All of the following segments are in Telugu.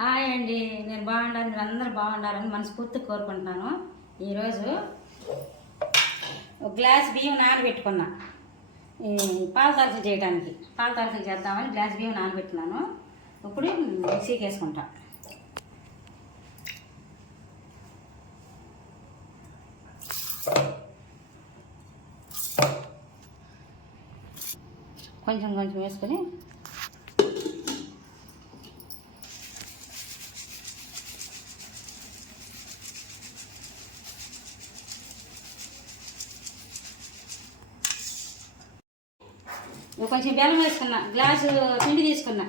హాయ్ అండి, నేను బాగుండాలి, మీరు అందరూ బాగుండాలని మనస్ఫూర్తిగా కోరుకుంటున్నాను. ఈరోజు ఒక గ్లాస్ బియ్యం నానబెట్టుకున్నా ఈ పాల తాలికలు చేయడానికి. పాల తాలికలు చేద్దామని గ్లాస్ బియ్యం నానబెట్టుకున్నాను. ఇప్పుడు మిక్సీకి వేసుకుంటా. కొంచెం కొంచెం వేసుకొని కొంచెం బెల్లం వేసుకున్నా. గ్లాసు పిండి తీసుకున్నా,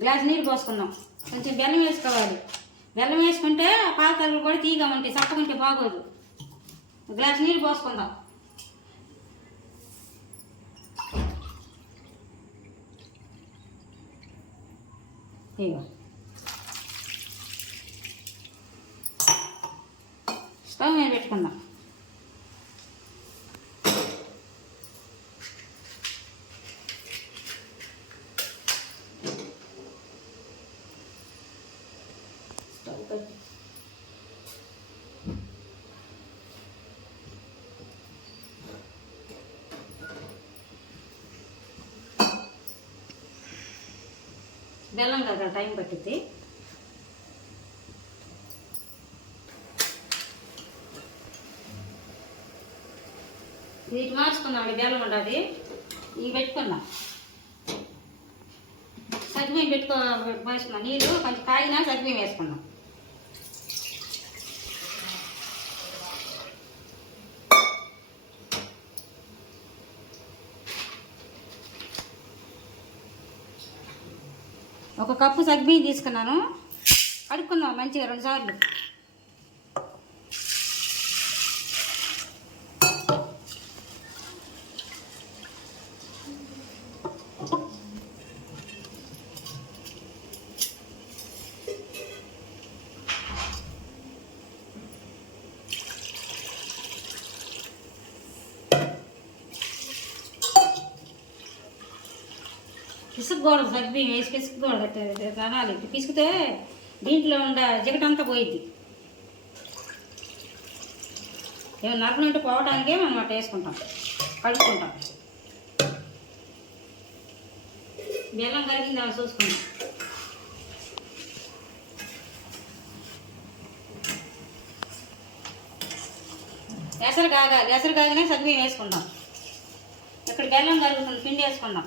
గ్లాసు నీళ్ళు పోసుకున్నాం. కొంచెం బెల్లం వేసుకోవాలి. బెల్లం వేసుకుంటే పాలకలు కూడా తీగా ఉంటాయి, చప్పకుంటే బాగోదు. గ్లాసు నీళ్ళు పోసుకుందాం. ఇగో స్టవ్ మీద పెట్టుకుందాం. బెల్లం కదా టైం పట్టింది. వీటి మార్చుకుందాం. బెల్లం ఉండదు, ఇవి పెట్టుకుందాం. సగ్గుబియ్యం వేసుకుందాం. నీళ్ళు కొంచెం కాగినా సగ్గుబియ్యం వేసుకుందాం. ఒక కప్పు సగ్గుబియ్యం తీసుకున్నాను. కడుక్కుందాం మంచిగా 2 సార్లు. పిసుక్కూడదు, సగ్గుబియ్యం వేసి పిసుక్కూడదు, తినాలి. పిసికితే దీంట్లో ఉండ జిగటంతా పోయిద్ది. ఏమైనా నరకనంటే పోవడానికే మనం అట్ట వేసుకుంటాం, కడుక్కుంటాం. బెల్లం కరిగింది అవి చూసుకుంటాం. ఎసరు కాగాలి. ఎసరు కాగానే సగ్గుబియ్యం వేసుకుందాం. ఇక్కడ బెల్లం కరుగుతుంది, పిండి వేసుకుందాం.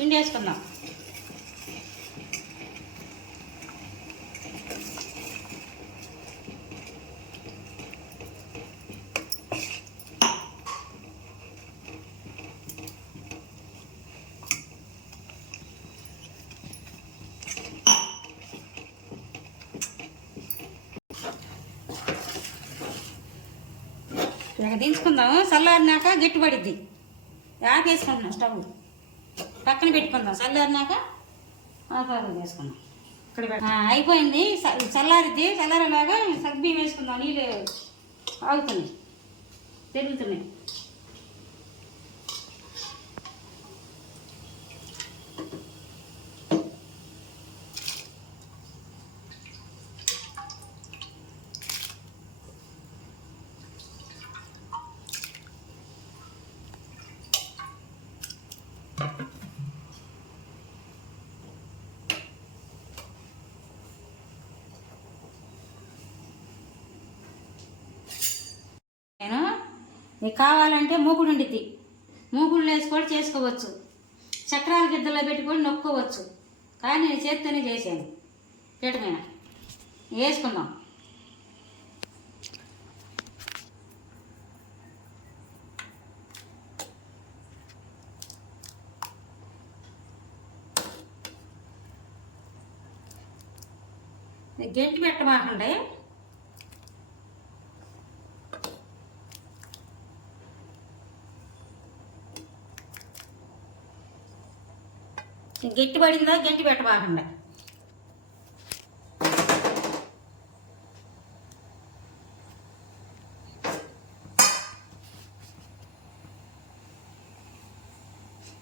పిండి వేసుకుందాం. ఇక దించుకుందాము. చల్లారినాక గట్టిపడిద్ది. ఆపేసుకుంటున్నాం. స్టవ్ పక్కన పెట్టుకుందాం. చల్లారినాక ఆపాలు వేసుకుందాం. ఇక్కడ అయిపోయింది. చల్లారిద్ది. చల్లారేలాగా సగ్గుబియ్యం వేసుకుందాం. నీళ్ళు ఆగుతున్నాయి, తిరుగుతున్నాయి. నేను నీకు కావాలంటే మూకుడు ఉండిద్ది, మూకుడులో వేసి కూడా చేసుకోవచ్చు. చక్రాల గిద్దలో పెట్టుకొని నొక్కోవచ్చు. కానీ నేను చేత్తోనే చేశాను. పీట మీద వేసుకుందాం. గెంటి పెట్టమాకండి. గట్టి పడిందా గంటి పెట్టబాకండి.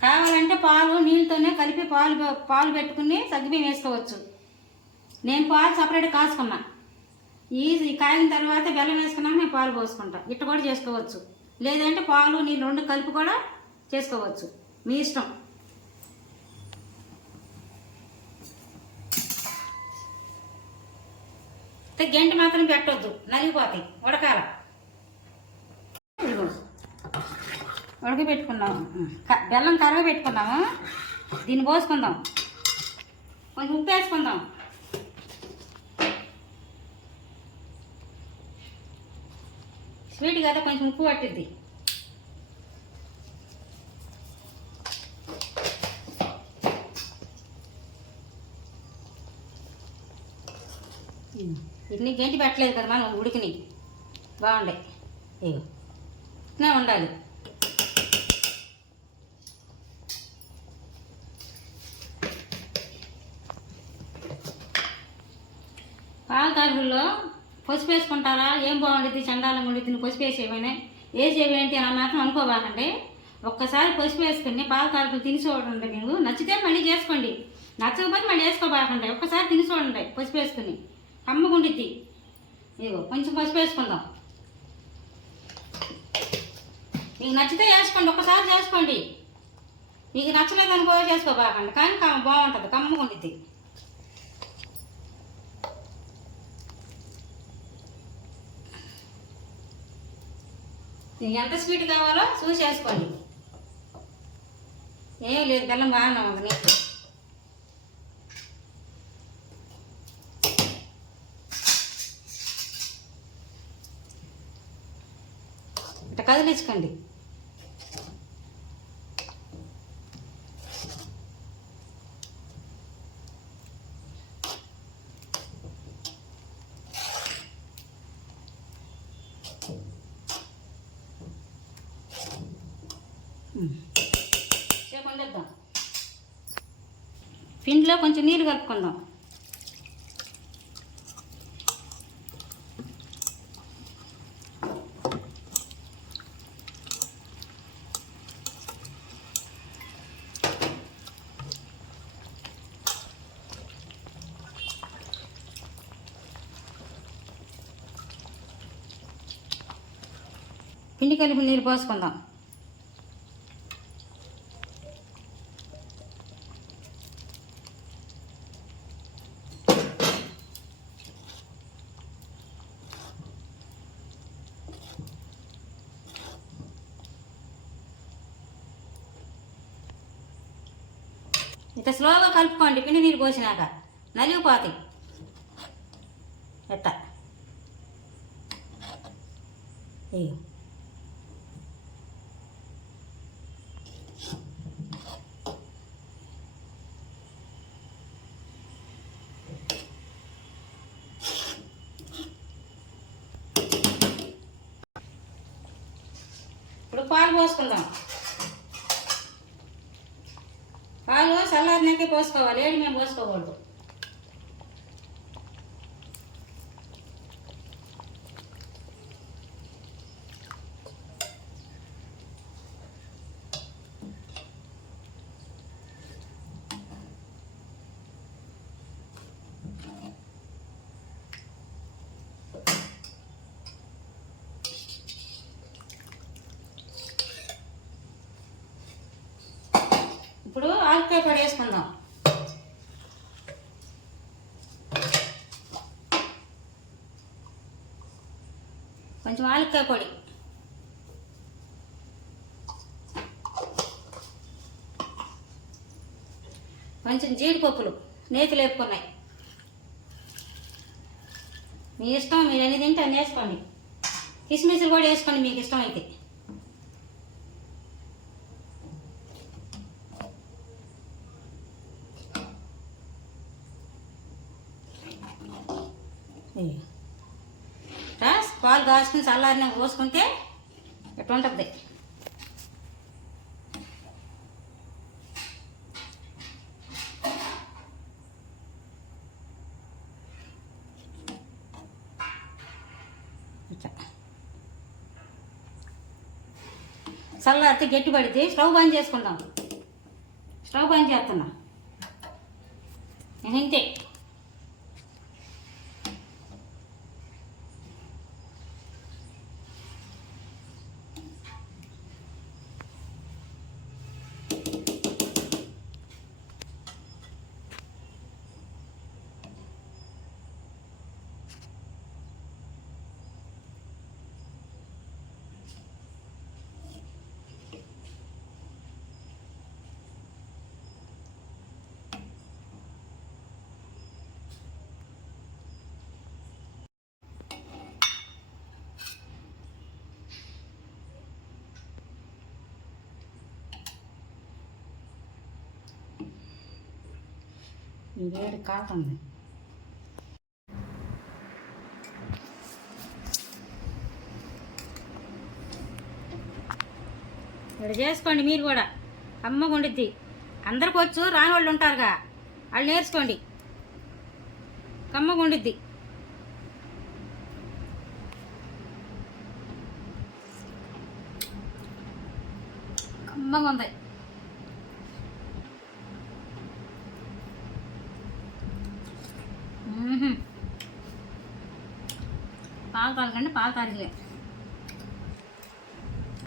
కావాలంటే పాలు నీళ్ళతోనే కలిపి పాలు పెట్టుకుని సగ్గుబియ్యం వేసుకోవచ్చు. నేను పాలు సపరేట్ కాసుకున్నా. ఈ కాగిన తర్వాత బెల్లం వేసుకున్నాక నేను పాలు పోసుకుంటా. ఇట్ట కూడా చేసుకోవచ్చు. లేదంటే పాలు నీళ్ళు రెండు కలిపి కూడా చేసుకోవచ్చు, మీ ఇష్టం. గంట మాత్రం పెట్టొద్దు, నలిగిపోతాయి. ఉడకాల ఉడకబెట్టుకున్నాము. బెల్లం కరగబెట్టుకున్నాము. దీన్ని పోసుకుందాం. కొంచెం ఉప్పు వేసుకుందాం. స్వీట్ కదా, కొంచెం ఉప్పు పట్టిద్ది. ఇన్ని గంటి పెట్టలేదు కదా మనం, ఉడికిని బాగుండే. ఇట్లా ఉండాలి. పాల తాగుల్లో పసుపు వేసుకుంటారా? ఏం బాగుండిద్ది, చండాలంగా ఉండిద్ది, పసుపు వేసేవేనా వేసేవేంటి అని మాత్రం అనుకోబాకండి. ఒక్కసారి పసుపు వేసుకుని పాల తాగులు తిని చూడండి. మీరు నచ్చితే మళ్ళీ చేసుకోండి, నచ్చకపోతే మళ్ళీ వేసుకోబాకండి. ఒక్కసారి తిని చూడండి పసుపు వేసుకుని, కమ్మగుండిద్ది. ఇదిగో కొంచెం పసుపు వేసుకుందాం. మీకు నచ్చితే వేసుకోండి, ఒక్కసారి చేసుకోండి. మీకు నచ్చలేదు అనుకో చేసుకోబాకండి, కానీ బాగుంటుంది, కమ్మగుండిద్ది. ఎంత స్వీట్ కావాలో చూసి వేసుకోండి. ఏం లేదు, బెల్లం బాగానే ఉంది నీకు. ఇట్లా కదిలించుకోండి. చేద్దాం. పిండిలో కొంచెం నీళ్ళు కలుపుకుందాం. పిండి కలిపి నీళ్ళు పోసుకుందాం. ఇట్లా స్లోగా కలుపుకోండి. పిండి నీళ్ళు పోసినాక నలిగిపోతాయి. ఎట్ట ఇప్పుడు పాలు పోసుకుందాం. పాలు చల్లారినాకే పోసుకోవాలి, ఏడు మేము పోసుకోకూడదు. ఇప్పుడు ఆలుకాయ పొడి వేసుకుందాం. కొంచెం ఆలుకాయ పొడి, కొంచెం జీడిపప్పులు నేతి లేపుకున్నాయి. మీ ఇష్టం, మీరు ఎన్ని తింటే అన్ని వేసుకోండి. కిస్మిస్లు కూడా వేసుకోండి మీకు ఇష్టం అయితే. పాలు కాసుకుని చల్లారిన పోసుకుంటే ఎట్లా ఉంటుంది. చల్లారితే గట్టి పడితే స్టవ్ బంద్ చేసుకుందాం. స్టవ్ బంద్ చేస్తున్నా. ఇంతే. ఈ వేడి కాలుతుంది. ఇక్కడ చేసుకోండి మీరు కూడా, కమ్మగా ఉండిద్ది. అందరికి వచ్చు, రాని వాళ్ళు ఉంటారుగా, వాళ్ళు నేర్చుకోండి, కమ్మగా ఉండిద్ది. కమ్మగా ఉంది. పాలు తాగండి, పాలు తాగలే.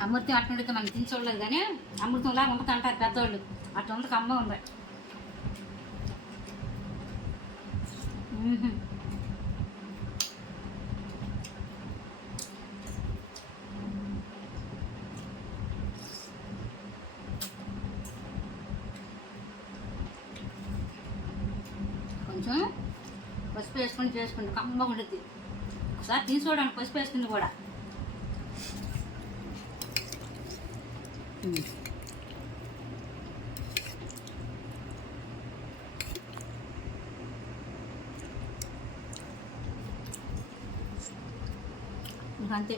అమృతం అట్టుండితే మనం తిని చూడలేదు, కానీ అమృతంలా ఉంటుంది అంటారు పెద్దవాళ్ళు. అట్లా ఉంది, కమ్మ ఉంది. కొంచెం పసుపు వేసుకొని చేసుకోండి, కమ్మగా ఉంటుంది. ఒకసారి తిని చూడండి పసుపు వేసుకుంది కూడా. ఇంకంతే.